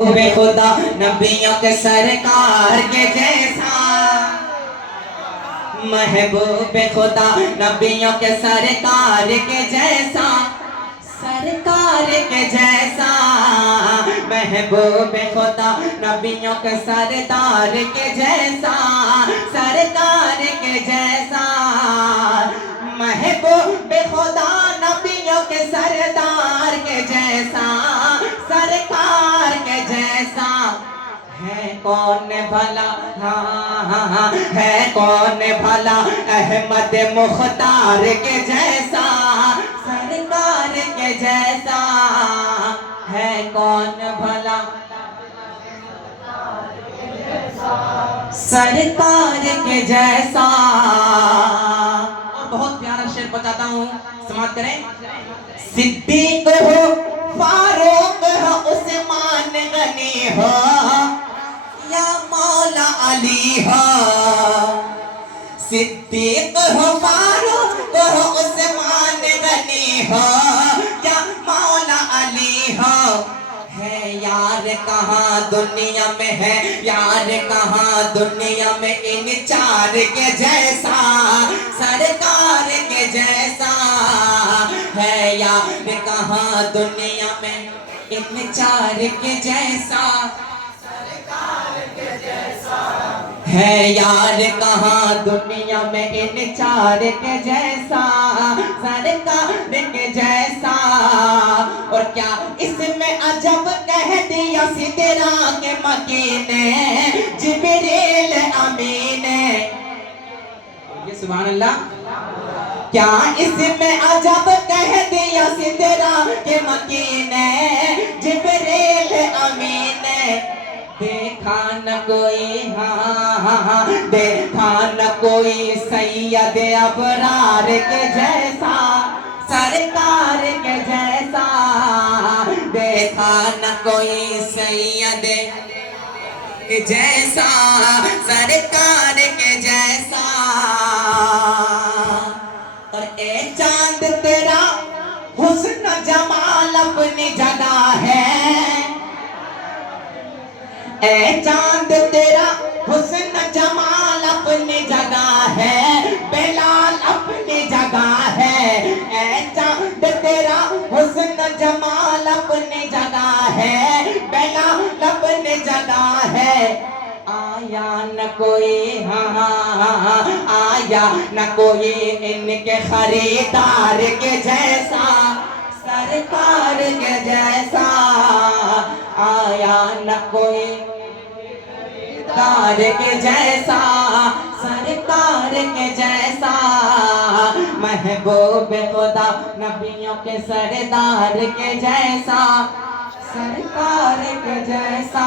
खुदा नबियों के सरकार के जैसा, महबूब खुदा नबियों के सरकार के जैसा, सरकार के जैसा, महबूब खुदा नबियों के सरदार के जैसा, सरकार के जैसा, महबूब खुदा नबियों के सरदार के जैसा, सरकार के जैसा है कौन भला। हाँ हाँ हाँ है कौन भला अहमद मुख्तार के जैसा, सरकार के जैसा है कौन भला, सरकार के जैसा। और बहुत प्यारा शेर बताता हूँ, समाप्त करें। सिद्दीक हो, फारूक हो, उस्मान गनी हो, या मौला अली हो। सिद्दीक हो, फारूक हो, उस्मान गनी हो, या मौला अली हो। है यार कहाँ दुनिया में, है यार कहाँ दुनिया में इन चार के जैसा, सरकार के जैसा। है यार कहाँ दुनिया में इन चार के जैसा, सरकार के जैसा। है यार कहाँ दुनिया में इन चार के जैसा, सरकार के जैसा। और क्या इसमें अजब कह दिया सिदरा के मकीने, जिब्रील अमीन। ये सुभान अल्लाह। क्या इसमें अजब कह दिया सिदरा के मकीने, जिब्रील अमीन। देखा न कोई, हाँ हाँ हाँ देखा न कोई सैयद अबरार के जैसा, सरकार के जैसा। देखा न कोई सैयद के जैसा, सरकार के जैसा। और ए चांद तेरा हुस्न जमाल अपनी जगह है, ए चांद तेरा हुस्न जमाल अपनी जगह है, बिलाल अपनी जगह है। ए चांद तेरा हुस्न जमाल अपनी जगह है, बिलाल अपनी जगह है। आया न कोई, हाँ हाँ हाँ आया न कोई इनके खरीदार के जैसा, सरकार के जैसा। आया न कोई सरकार के जैसा, सरकार के जैसा। महबूब खुदा नबियों के सरदार के जैसा, सरकार के जैसा।